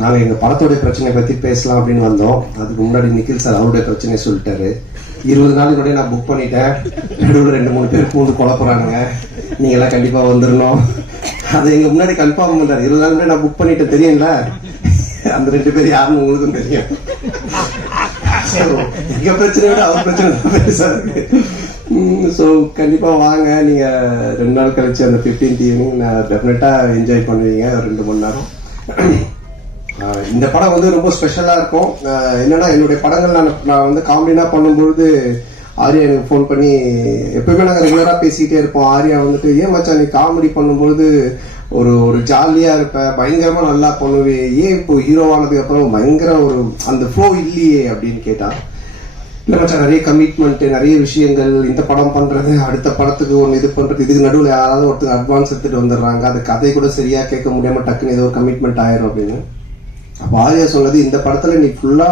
நாங்கள் எங்கள் படத்துடைய பிரச்சனை பற்றி பேசலாம் அப்படின்னு வந்தோம். அதுக்கு முன்னாடி நிக்கில் சார் அவருடைய பிரச்சனையை சொல்லிட்டாரு. இருபது நாளுக்கு நான் புக் பண்ணிட்டேன். நடுவில் ரெண்டு மூணு பேர் பூந்து குழப்புறானுங்க நீங்க எல்லாம் கண்டிப்பா வந்துடணும் அது எங்க முன்னாடி கன்ஃபார்ம் பண்றாரு இருபது நாள் முன்னாடி நான் புக் பண்ணிட்டேன். தெரியும்ல? அந்த ரெண்டு பேர் யாருன்னு உங்களுக்கும் தெரியும். So, எங்க பிரச்சனை விட அவர் பிரச்சனை தான் பெருசா ஸோ கண்டிப்பாக வாங்க. நீங்கள் ரெண்டு நாள் கழிச்சு அந்த 15th ஈவினிங் நான் டெஃபினட்டாக என்ஜாய் பண்ணுவீங்க. ரெண்டு மணி நேரம். இந்த படம் வந்து ரொம்ப ஸ்பெஷலாக இருக்கும். ஆஹ் என்னன்னா என்னுடைய படங்கள் நான் நான் வந்து காமெடினா பண்ணும்பொழுது ஆர்யா எனக்கு ஃபோன் பண்ணி எப்பவுமே நாங்கள் ரெகுலராக பேசிக்கிட்டே இருப்போம். ஆர்யா வந்துட்டு ஏன் மச்சான் நீ காமெடி பண்ணும்பொழுது ஒரு ஒரு ஜாலியாக இருப்பேன் பயங்கரமாக நல்லா பண்ணுவே ஏன் இப்போ ஹீரோவானதுக்கு அப்புறம் பயங்கர ஒரு அந்த ஃப்ளோ இல்லையே? அப்படின்னு கேட்டான். இல்லை மச்சான் நிறைய கமிட்மெண்ட் நிறைய விஷயங்கள் இந்த படம் பண்றது அடுத்த படத்துக்கு ஒன்று இது பண்றது இதுக்கு நடுவில் யாராவது ஒருத்தர் அட்வான்ஸ் எடுத்துட்டு வந்துடுறாங்க. அது கதை கூட சரியா கேட்க முடியாம டக்குன்னு ஏதோ ஒரு கமிட்மெண்ட் ஆயிரும் அப்படின்னு. அப்ப ஆர்யா சொன்னது இந்த படத்துல நீ ஃபுல்லா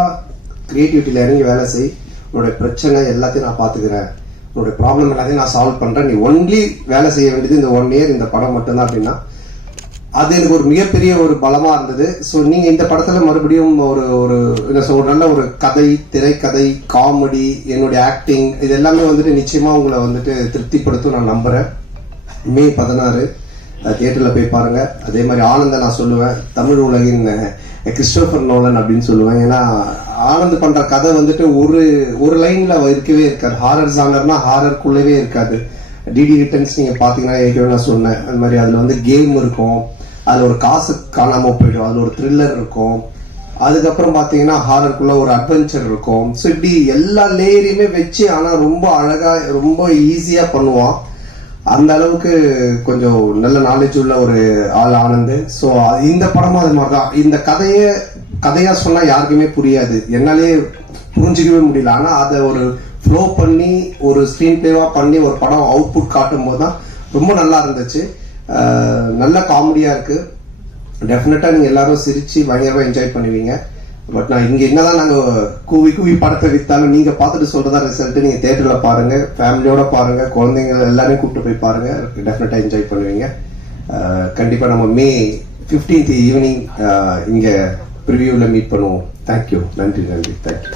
கிரியேட்டிவிட்டியில இறங்கி வேலை செய். உன்னோட பிரச்சனை எல்லாத்தையும் நான் பாத்துக்கிறேன் உன்னோட ப்ராப்ளம் எல்லாத்தையும் நான் சால்வ் பண்றேன். நீ ஒன்லி வேலை செய்ய வேண்டியது இந்த ஒன் இயர் இந்த படம் மட்டும்தான் அப்படின்னா அது எனக்கு ஒரு மிகப்பெரிய ஒரு பலமா இருந்தது. ஸோ நீங்க இந்த படத்துல மறுபடியும் ஒரு ஒரு என்ன சொல்ற ஒரு நல்ல ஒரு கதை திரைக்கதை காமெடி என்னுடைய ஆக்டிங் இது எல்லாமே வந்துட்டு நிச்சயமா உங்களை வந்துட்டு திருப்திப்படுத்தும் நான் நம்புறேன். மே பதினாறு தியேட்டர்ல போய் பாருங்க. அதே மாதிரி ஆனந்த நான் சொல்லுவேன். தமிழ் உலகின் அஹ், கிறிஸ்டோபர் நோலன் அப்படின்னு சொல்லுவேன் ஏன்னா ஆனந்த் பண்ற கதை வந்துட்டு ஒரு ஒரு லைன்ல இருக்கவே இருக்காது. ஹாரர் ஜானர்னா ஹாரருக்குள்ளவே இருக்காது. டிடி ரிட்டர்ன்ஸ் நீங்க பாத்தீங்கன்னா ஏற்கனவே நான் சொன்னேன். அது மாதிரி அதுல வந்து கேம் இருக்கும். அதுல ஒரு காசு காணாம போயிடும். அதுல ஒரு த்ரில்லர் இருக்கும். அதுக்கப்புறம் பாத்தீங்கன்னா ஹாரருக்குள்ள ஒரு அட்வென்ச்சர் இருக்கும். ஸோ இப்படி எல்லா லேயரையுமே வச்சு ஆனா ரொம்ப அழகா ரொம்ப ஈஸியா பண்ணுவான். அந்த அளவுக்கு கொஞ்சம் நல்ல நாலேஜ் உள்ள ஒரு ஆள் ஆனந்த். ஸோ இந்த படமும் அது மாதிரி தான் இந்த கதையை கதையா சொன்னா யாருக்குமே புரியாது. என்னாலே புரிஞ்சிக்கவே முடியல. ஆனா அதை ஒரு ஃப்ளோ பண்ணி ஒரு ஸ்க்ரீன் பிளேவா பண்ணி ஒரு படம் அவுட்புட் காட்டும் போது தான் ரொம்ப நல்லா இருந்துச்சு. நல்ல காமெடியா இருக்கு. டெஃபினட்டா நீங்க எல்லாரும் சிரிச்சு பயங்கரமா என்ஜாய் பண்ணுவீங்க. பட் நான் இங்க என்னதான் நாங்க கூவி கூவி படத்தை வித்தாலும் நீங்க பார்த்துட்டு சொல்றதா ரிசல்ட் நீங்க தேட்டர்ல பாருங்க ஃபேமிலியோட பாருங்க குழந்தைங்க எல்லாரையும் கூப்பிட்டு போய் பாருங்க டெஃபினட்டா என்ஜாய் பண்ணுவீங்க. கண்டிப்பாக கண்டிப்பா நம்ம மே 15th ஈவினிங் இங்க ப்ரிவியூல மீட் பண்ணுவோம். தேங்க்யூ நன்றி நன்றி. தேங்க்யூ